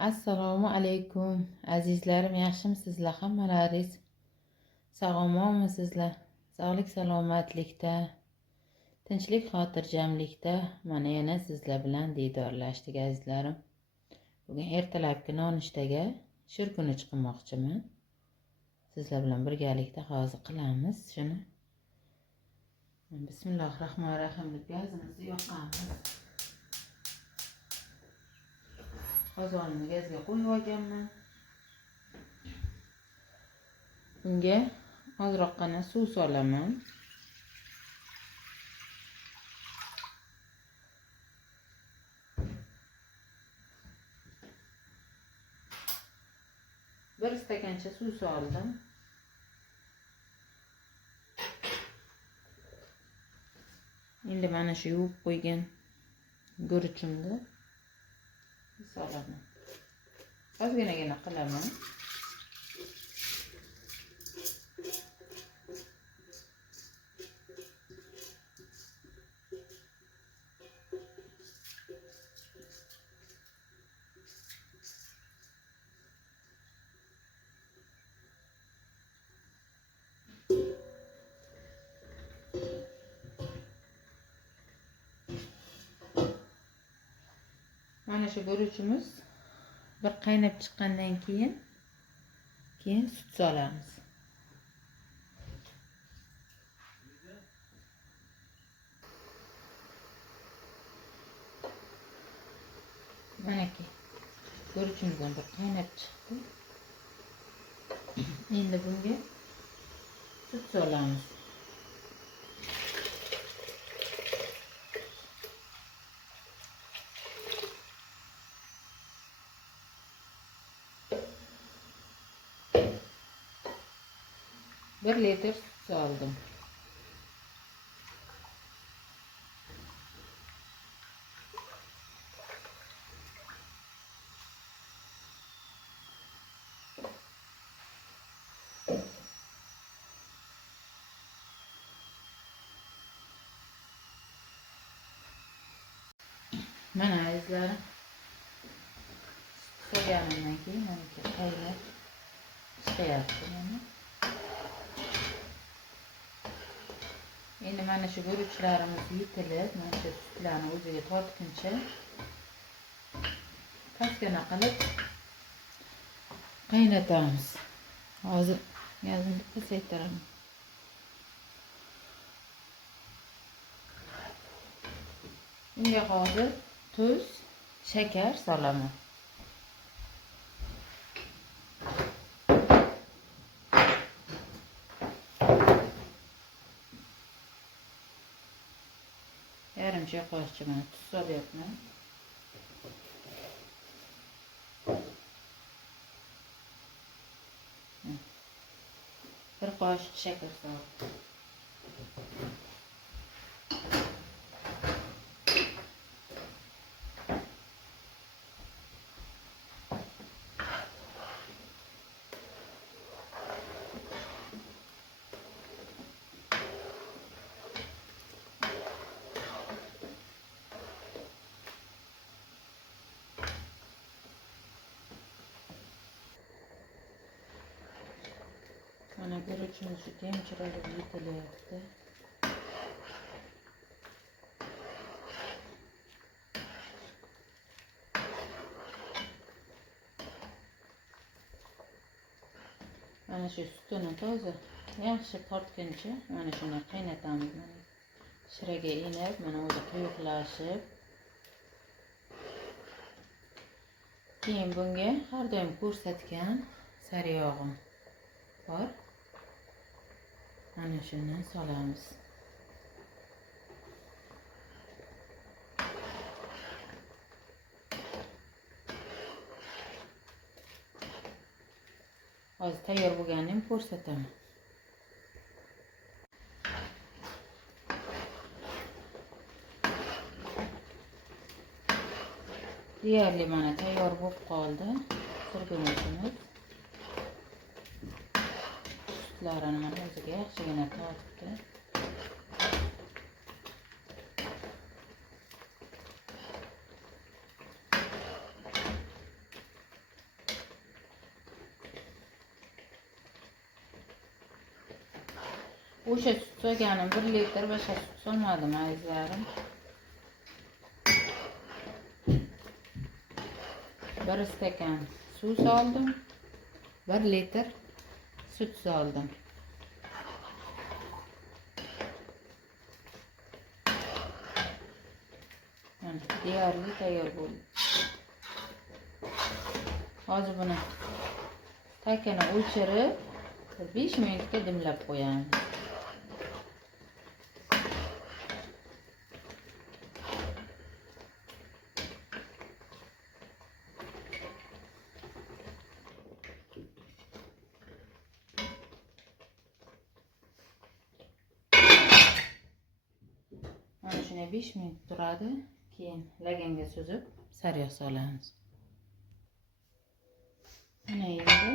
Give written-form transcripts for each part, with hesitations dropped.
Assalomu alaykum azizlarim, yaxshimisizlar? Hammalaringiz sog'lommisizlar? Sog'lik salomatlikda, tinchlik xotirjamlikda mana yana sizlar bilan diydorlashdik azizlarim. Bugun ertalabki nonushtaga shirkuni chiqarmoqchiman. Sizlar bilan birgalikda hozir qilamiz shuni. Bismillahirrohmanirrohim deb gazimizni yoqamiz. Qozonimni gazga qo'yib olganman. Bunga ozroqgina suv solaman. Bir stakancha suv soldim. Endi mana shu yuvib qo'ygan guruchimni solaman. Ozginagina qilaman. Mana shu guruchimiz bir qaynab chiqqandan keyin sut solamiz. Manaki guruchimizdan bir qaynab chiqdi. Endi bunga sut solamiz. Bir litr sut soldim. Mana azizlarim, so'yganimdan keyin mana qaynab chiqyapti mana. Endi mana shu guruchlarimiz yutilib, mana shu sutlarni o'ziga tortguncha pastgina qilib qaynatamiz. Hozir gazimni pasaytiraman. Bunga hozir tuz, shakar solaman. Yarim choy qoshiq tuz solyapman. Bir qoshiq shakar soldim. Mana guruchimiz juda ham chiroyli yetilyapti. Mana shu sutini toza yaxshi tortguncha mana shuni qaynatamiz. Mana shiraga inib, mana o'zi quyuqlashib. Keyin bunga har doim ko'rsatgan sariyog'im bor. Mana shuni solamiz. Hozir tayyor bo'lganini ko'rsataman. Deyarli mana tayyor bo'lib qoldi. Surgunimiz. Sutlarini mana o'ziga yaxshigina tortdi. o'sha sut solganim 1 litr boshqa sut solmadim azizlarim. 1 stakan suv soldim, 1 litr sut soldim. Mana deyarli tayyor bo'ldi. Hozir buni stakani o'chirib 5 minutga dimlab qo'yamiz. Mana shunday 5 minut turadi. Keyin laganga suzib sariyog' solamiz. Mana endi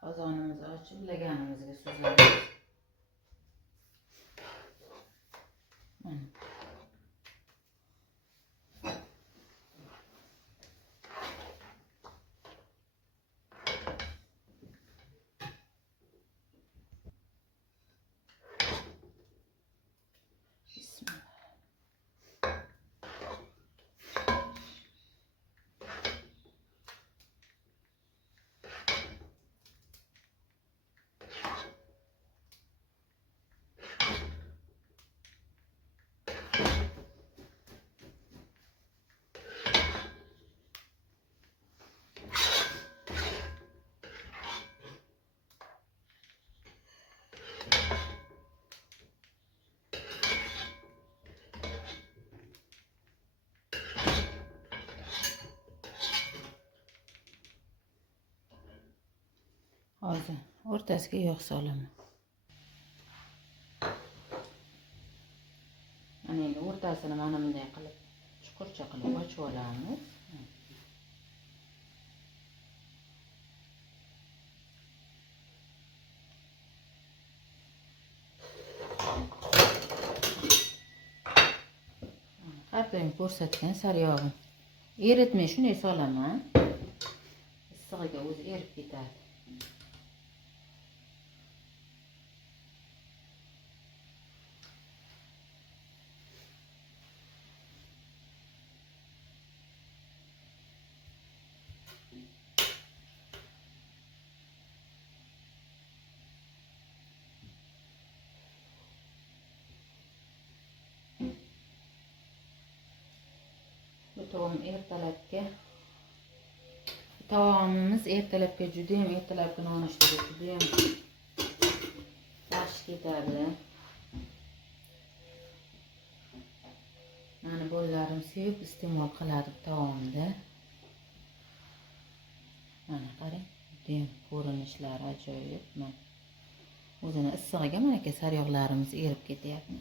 qozonimizni ochib laganimizga suzamiz. Mana. Hozir o'rtasiga yog' solaman. Mana endi o'rtasini mana bunday qilib chuqurcha qilib ochib olamiz. Har doim ko'rsatgan sariyog'im. Eritmay shunday solaman. Issig'iga o'zi erib ketadi. Taomimiz ertalabga juda ham ertalabki nonushtaga juda ham yaxshi ketadi. Mani bolalarim sevib iste'mol qiladi taomda. Mana qarang, juda ham ko'rinishlari ajoyib. Mana o'zini issig'iga mana aka sariyog'larimiz erib ketyapti.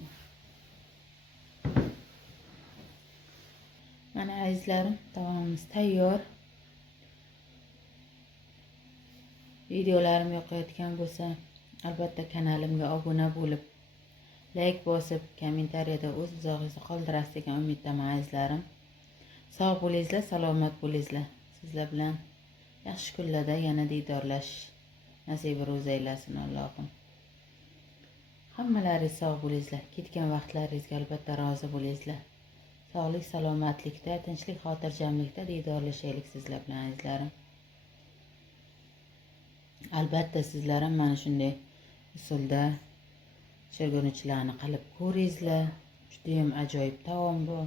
Mana azizlarim, taomimiz tayyor. Videolarim yoqayotgan bo'lsa, albatta kanalimga obuna bo'lib, like bosib, kommentariyada o'z izohingizni qoldirasiz degan umiddaman azizlarim. Sog' bo'lingizlar, salomat bo'lingizlar. Sizlar bilan yaxshi kunlarda yana diydorlashish nasib ro'z aylasin Allohim. Hammalaringiz sog' bo'lingizlar. Ketgan vaqtlaringizga albatta rozi bo'lingizlar. Sog'lik, salomatlikda, tinchlik, xotirjamlikda diydorlashaylik sizlar bilan azizlarim. Albatta sizlar ham mana shunday usulda shirgunichilarni qilib ko'ringizlar. Juda ham ajoyib taom bu.